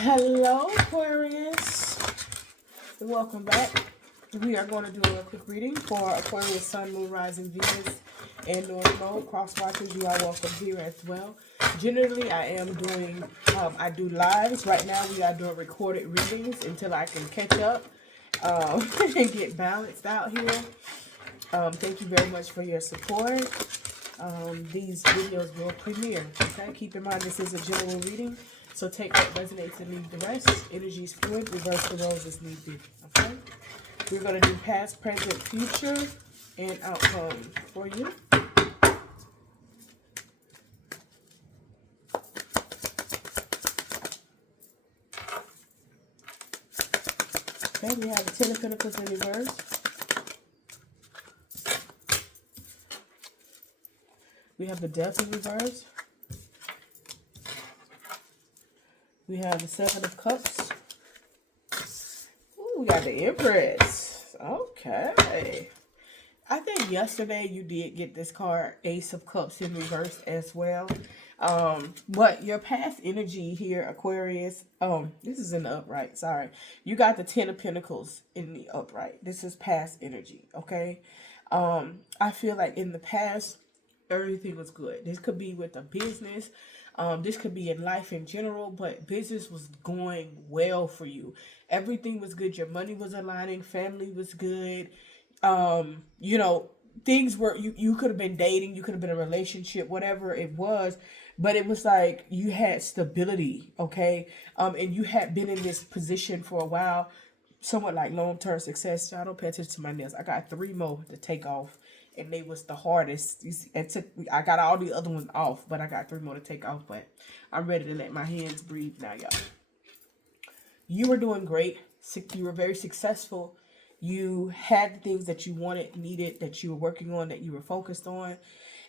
Hello, Aquarius. Welcome back. We are going to do a quick reading for Aquarius, Sun, Moon, Rising, Venus, and North Node. Cross watchers, you are welcome here as well. Generally, I am doing, I do lives. Right now, we are doing recorded readings until I can catch up and get balanced out here. Thank you very much for your support. These videos will premiere. Okay, keep in mind this is a general reading, so take what resonates and leave the rest. Energy is fluid. Reverse the roles as need be. Okay, we're going to do past, present, future, and outcome for you. Okay, we have the Ten of Pentacles in reverse. We have the Death in reverse. We have the Seven of Cups. Ooh, we got the Empress. Okay. I think yesterday you did get this card, Ace of Cups in reverse as well. But your past energy here, Aquarius, this is in the upright, sorry. You got the Ten of Pentacles in the upright. This is past energy, okay? I feel like in the past, everything was good. This could be with a business. This could be in life in general, but business was going well for you. Everything was good. Your money was aligning. Family was good. You know, things were, you could have been dating. You could have been in a relationship, whatever it was. But it was like you had stability, okay? And you had been in this position for a while. Somewhat like long-term success. Y'all don't pay attention to my nails. I got 3 more to take off. And they was the hardest. I got all the other ones off, but I got 3 more to take off. But I'm ready to let my hands breathe now, y'all. You were doing great. You were very successful. You had the things that you wanted, needed, that you were working on, that you were focused on.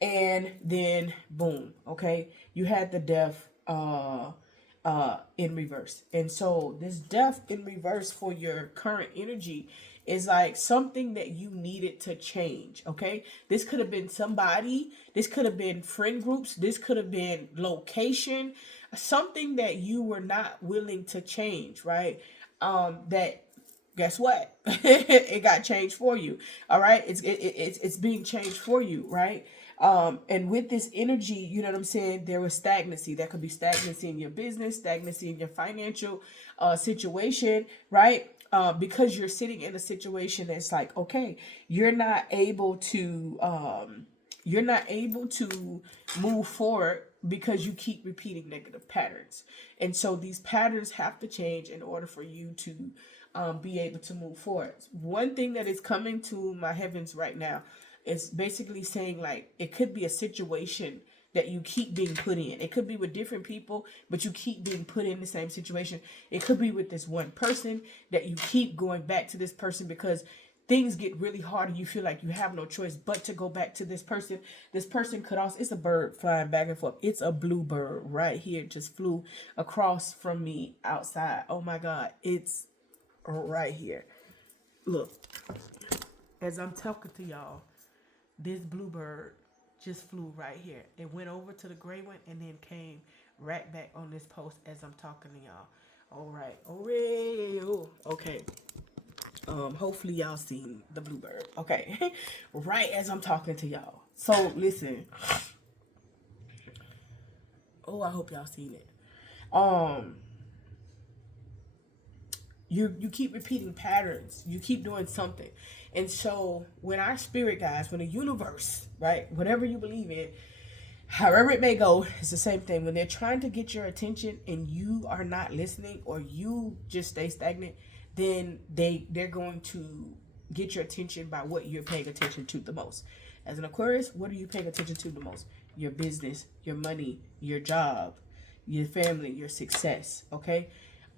And then, boom, okay? You had the Death in reverse. And so this Death in reverse for your current energy is like something that you needed to change, okay? This could have been somebody. This could have been friend groups. This could have been location. Something that you were not willing to change, right? That, guess what? It got changed for you, all right? It's being changed for you, right? And with this energy, you know what I'm saying? There was stagnancy. That could be stagnancy in your business, stagnancy in your financial situation, right? Because you're sitting in a situation that's like, okay, you're not able to move forward because you keep repeating negative patterns. And so these patterns have to change in order for you to be able to move forward. One thing that is coming to my heavens right now is basically saying, like, it could be a situation that you keep being put in. It could be with different people, but you keep being put in the same situation. It could be with this one person that you keep going back to this person because things get really hard and you feel like you have no choice but to go back to this person. This person could also, it's a bird flying back and forth. It's a blue bird right here. It just flew across from me outside. Oh my God. It's right here. Look, as I'm talking to y'all, this bluebird just flew right here. It went over to the gray one and then came right back on this post as I'm talking to y'all. All right. Okay. Hopefully y'all seen the bluebird. Okay. Right as I'm talking to y'all. So listen. Oh, I hope y'all seen it. You keep repeating patterns. You keep doing something. And so when our spirit guides, when the universe, right, whatever you believe in, however it may go, it's the same thing. When they're trying to get your attention and you are not listening or you just stay stagnant, then they're going to get your attention by what you're paying attention to the most. As an Aquarius, what are you paying attention to the most? Your business, your money, your job, your family, your success, okay?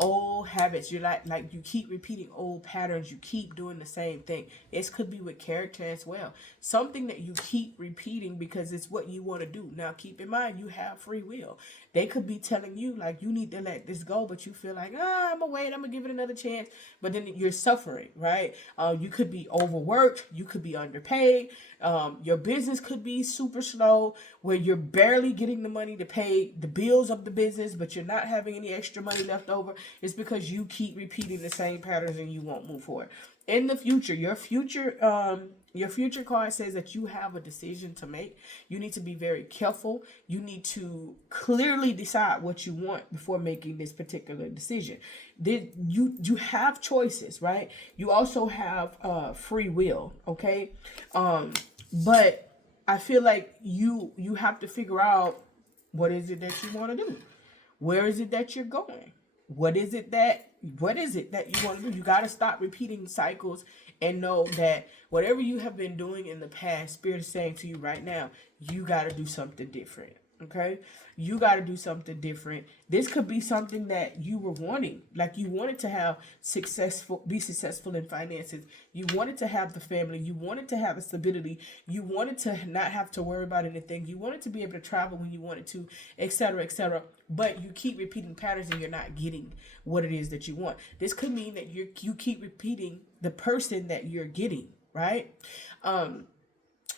old habits. You're like you keep repeating old patterns. You keep doing the same thing. It could be with character as well. Something that you keep repeating because it's what you want to do. Now, keep in mind, you have free will. They could be telling you like you need to let this go, but you feel like, I'm gonna wait, I'm gonna give it another chance. But then you're suffering, right? You could be overworked. You could be underpaid. Your business could be super slow, where you're barely getting the money to pay the bills of the business, but you're not having any extra money left over. It's because you keep repeating the same patterns and you won't move forward. In the future, your future card says that you have a decision to make. You need to be very careful. You need to clearly decide what you want before making this particular decision. You have choices, right? You also have free will, okay? But I feel like you have to figure out, what is it that you want to do? Where is it that you're going? What is it that you want to do? You got to stop repeating cycles and know that whatever you have been doing in the past, Spirit is saying to you right now, you got to do something different. Okay, you got to do something different. This could be something that you were wanting, like you wanted to have be successful in finances. You wanted to have the family. You wanted to have a stability. You wanted to not have to worry about anything. You wanted to be able to travel when you wanted to, etc., etc. But you keep repeating patterns and you're not getting what it is that you want. This could mean that you keep repeating the person that you're getting, right?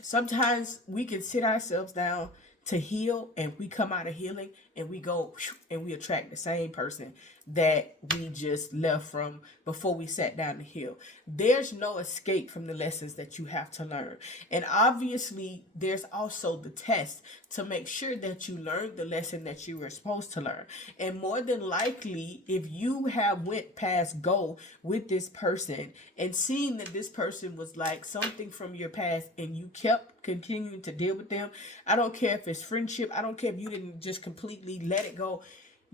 Sometimes we can sit ourselves down to heal, and we come out of healing and we go and we attract the same person that we just left from before we sat down to heal. There's no escape from the lessons that you have to learn. And obviously there's also the test to make sure that you learned the lesson that you were supposed to learn. And more than likely, if you have went past go with this person and seen that this person was like something from your past and you kept continuing to deal with them, I don't care if it's friendship, I don't care if you didn't just completely let it go,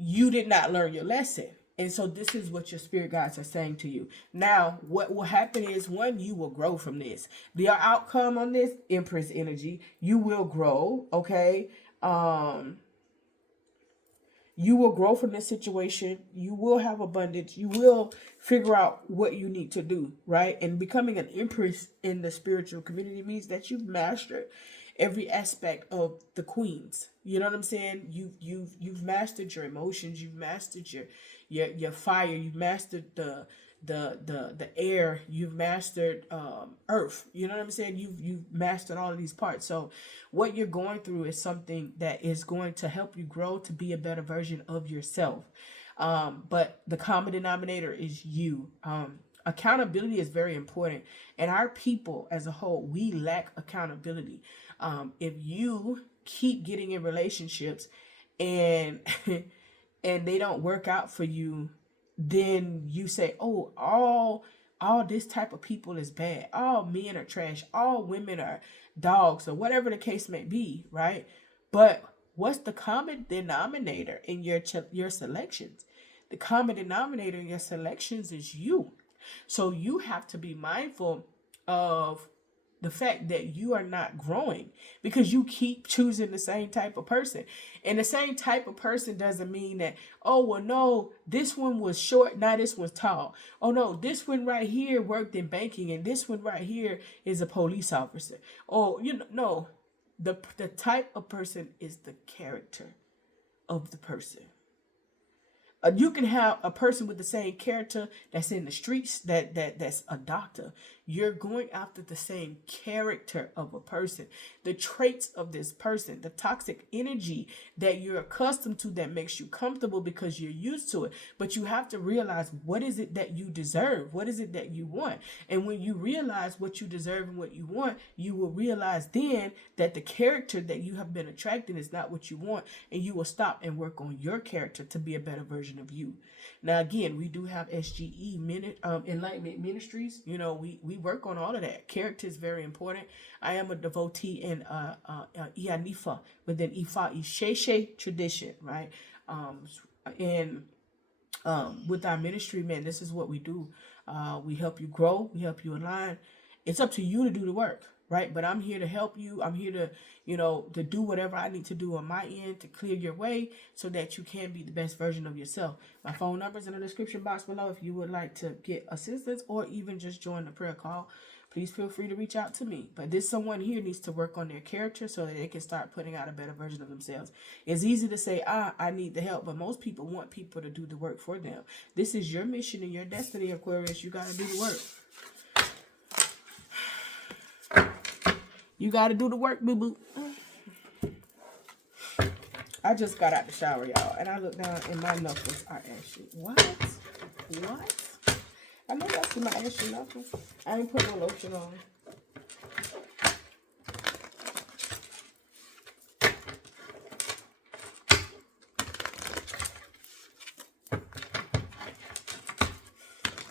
you did not learn your lesson. And so this is what your spirit guides are saying to you. Now, what will happen is, one, you will grow from this. The outcome on this, Empress energy, you will grow, okay? You will grow from this situation. You will have abundance. You will figure out what you need to do, right? And becoming an empress in the spiritual community means that you've mastered every aspect of the queens. You know what I'm saying? You've mastered your emotions. You've mastered your fire. You've mastered the air. You've mastered earth. You know what I'm saying? You've mastered all of these parts. So what you're going through is something that is going to help you grow to be a better version of yourself. But the common denominator is you. Accountability is very important, and our people as a whole, we lack accountability. If you keep getting in relationships and and they don't work out for you, then you say, oh, all this type of people is bad. All men are trash. All women are dogs, or whatever the case may be, right? But what's the common denominator in your selections? The common denominator in your selections is you. So you have to be mindful of the fact that you are not growing because you keep choosing the same type of person. And the same type of person doesn't mean that, oh, well, no, this one was short, now this one's tall. Oh, no, this one right here worked in banking and this one right here is a police officer. Oh, no, the type of person is the character of the person. You can have a person with the same character that's in the streets that's a doctor. You're going after the same character of a person, the traits of this person, the toxic energy that you're accustomed to that makes you comfortable because you're used to it. But you have to realize, what is it that you deserve? What is it that you want? And when you realize what you deserve and what you want, you will realize then that the character that you have been attracting is not what you want, and you will stop and work on your character to be a better version of you. Now, again, we do have SGE Enlightenment Ministries. You know, we work on all of that. Character is very important. I am a devotee in Ianifa within Ifa Isheshe tradition, right? And with our ministry, man, this is what we do. We help you grow. We help you align. It's up to you to do the work. right? But I'm here to help you. I'm here to, to do whatever I need to do on my end to clear your way so that you can be the best version of yourself. My phone number is in the description box below if you would like to get assistance or even just join the prayer call. Please feel free to reach out to me. But this someone here needs to work on their character so that they can start putting out a better version of themselves. It's easy to say, I need the help, but most people want people to do the work for them. This is your mission and your destiny, Aquarius. You got to do the work. You got to do the work, boo-boo. I just got out the shower, y'all, and I look down and my knuckles are ashy. What? I know y'all see my ashy knuckles. I ain't put no lotion on.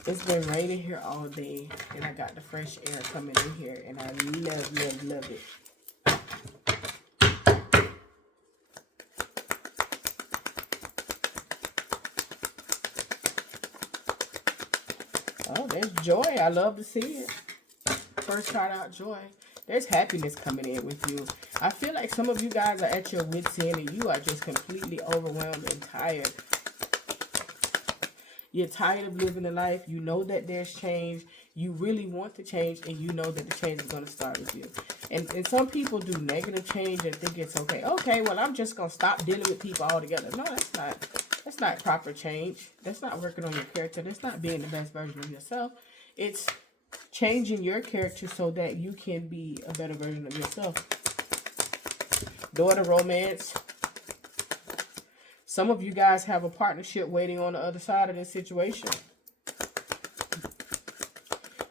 It's been raining here all day, and I got the fresh air coming in here, and I love it. Oh, there's joy. I love to see it. First card out, joy. There's happiness coming in with you. I feel like some of you guys are at your wit's end and you are just completely overwhelmed and tired. You're tired of living the life. You know that there's change. You really want to change, and you know that the change is going to start with you. And some people do negative change and think it's okay. Okay, well, I'm just going to stop dealing with people altogether. No, that's not. That's not proper change. That's not working on your character. That's not being the best version of yourself. It's changing your character so that you can be a better version of yourself. Daughter romance. Some of you guys have a partnership waiting on the other side of this situation.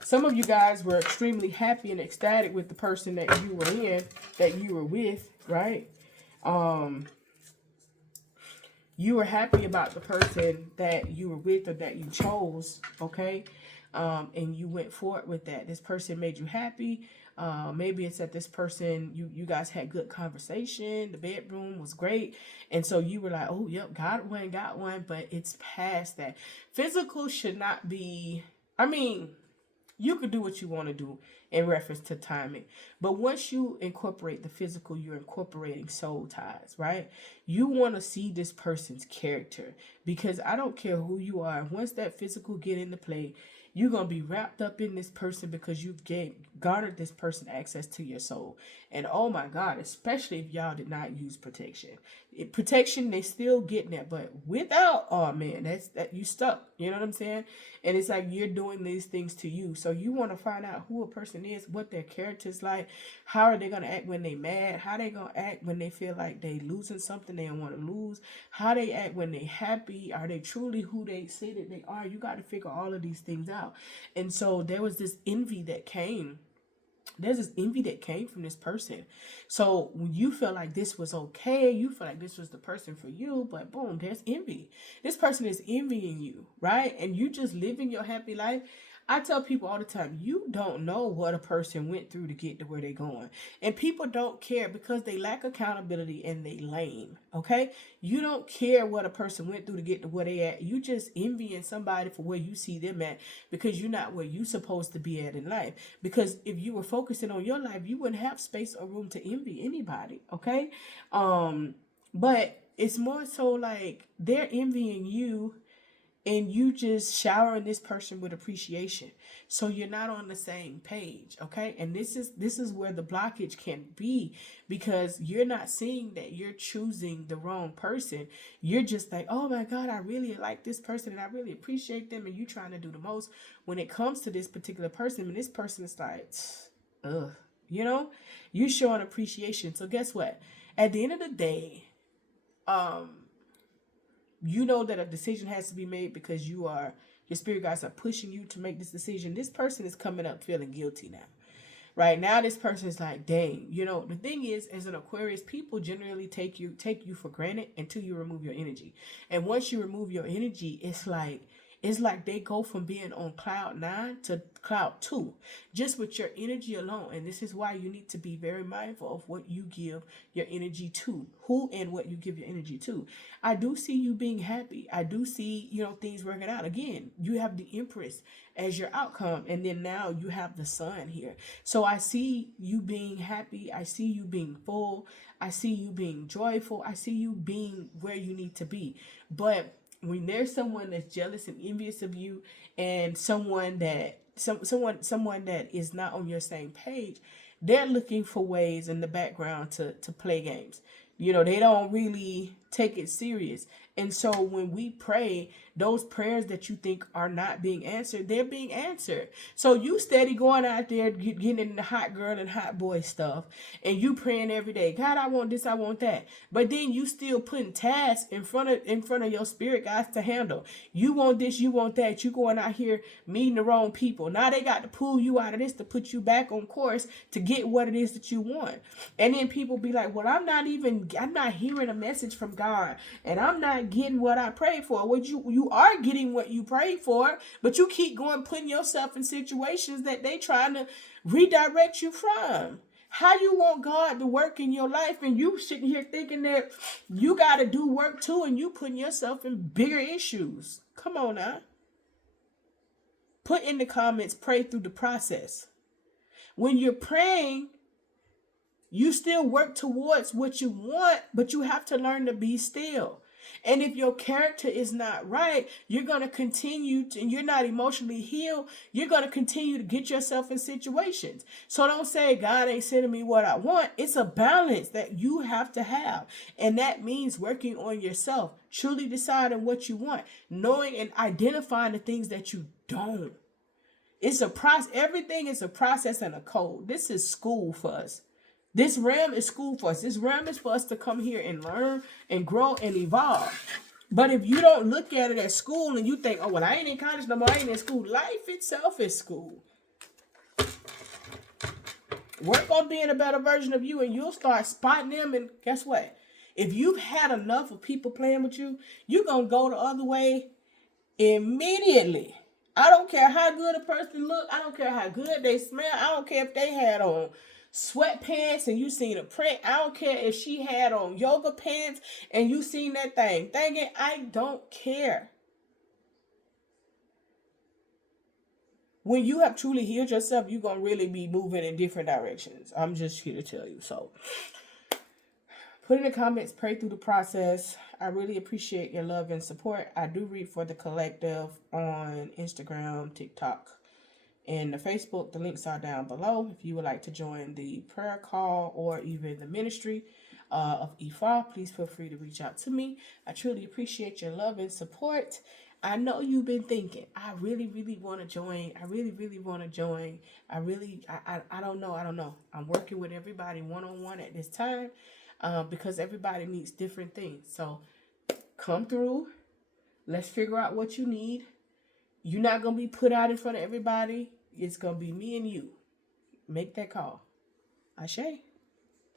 Some of you guys were extremely happy and ecstatic with the person that you were in, that you were with, right? You were happy about the person that you were with or that you chose, okay? And you went forward with that. This person made you happy. Maybe it's that this person, you guys had good conversation. The bedroom was great. And so you were like, oh, yep, got one. But it's past that. Physical should not be, you could do what you want to do in reference to timing. But once you incorporate the physical, you're incorporating soul ties, right? You want to see this person's character, because I don't care who you are. Once that physical get into play, you're going to be wrapped up in this person because you've garnered this person access to your soul. And oh my God, especially if y'all did not use protection. Protection, they still getting that, but without, oh man, that you stuck. You know what I'm saying? And it's like you're doing these things to you. So you want to find out who a person is, what their character's like, how are they going to act when they mad, how they going to act when they feel like they losing something they don't want to lose, how they act when they happy, are they truly who they say that they are? You got to figure all of these things out. And so there was this envy that came. There's this envy that came from this person. So when you feel like this was okay, you feel like this was the person for you, but boom, there's envy. This person is envying you, right? And you just living your happy life. I tell people all the time, you don't know what a person went through to get to where they're going. And people don't care because they lack accountability and they lame, okay? You don't care what a person went through to get to where they at. You just envying somebody for where you see them at because you're not where you supposed to be at in life. Because if you were focusing on your life, you wouldn't have space or room to envy anybody, okay? But it's more so like they're envying you, and you just showering this person with appreciation. So you're not on the same page, okay? And this is where the blockage can be, because you're not seeing that you're choosing the wrong person. You're just like, oh my God, I really like this person and I really appreciate them, and you trying to do the most when it comes to this particular person. And this person is like, ugh, you showing appreciation. So guess what? At the end of the day, you know that a decision has to be made because your spirit guides are pushing you to make this decision. This person is coming up feeling guilty now. Right now, this person is like, dang, the thing is, as an Aquarius, people generally take you for granted until you remove your energy. And once you remove your energy, it's It's like they go from being on cloud 9 to cloud 2, just with your energy alone. And this is why you need to be very mindful of what you give your energy to, who and what you give your energy to. I do see you being happy. I do see, things working out. Again, you have the Empress as your outcome, and then now you have the Sun here. So I see you being happy. I see you being full. I see you being joyful. I see you being where you need to be. But when there's someone that's jealous and envious of you, and someone that is not on your same page, they're looking for ways in the background to play games. They don't really take it serious. And so when we pray, those prayers that you think are not being answered, they're being answered. So you steady going out there getting in the hot girl and hot boy stuff, and you praying every day, God, I want this, I want that. But then you still putting tasks in front of your spirit guys to handle. You want this, you want that. You going out here meeting the wrong people. Now they got to pull you out of this to put you back on course to get what it is that you want. And then people be like, well, I'm not hearing a message from God, and I'm not getting what I prayed for. Well, you are getting what you prayed for, but you keep going putting yourself in situations that they trying to redirect you from. How you want God to work in your life, and you sitting here thinking that you got to do work too, and you putting yourself in bigger issues. Come on now. Put in the comments, pray through the process. When you're praying, you still work towards what you want, but you have to learn to be still. And if your character is not right, you're going to continue to, and you're not emotionally healed, you're going to continue to get yourself in situations. So don't say, God ain't sending me what I want. It's a balance that you have to have. And that means working on yourself, truly deciding what you want, knowing and identifying the things that you don't. It's a process. Everything is a process and a code. This is school for us. This realm is school for us. This realm is for us to come here and learn and grow and evolve. But if you don't look at it as school and you think, oh, well, I ain't in college no more, I ain't in school. Life itself is school. Work on being a better version of you, and you'll start spotting them. And guess what? If you've had enough of people playing with you, you're going to go the other way immediately. I don't care how good a person look. I don't care how good they smell. I don't care if they had on sweatpants and you seen a print. I don't care if she had on yoga pants and you seen that thing. Dang it, I don't care. When you have truly healed yourself, you're going to really be moving in different directions. I'm just here to tell you. So put in the comments, pray through the process. I really appreciate your love and support. I do read for the collective on Instagram, TikTok, and the Facebook. The links are down below. If you would like to join the prayer call or even the ministry of Ifa, please feel free to reach out to me. I truly appreciate your love and support. I know you've been thinking, I really, really want to join. I really, really want to join. I don't know. I'm working with everybody one-on-one at this time because everybody needs different things. So come through. Let's figure out what you need. You're not going to be put out in front of everybody. It's going to be me and you. Make that call. Ashe.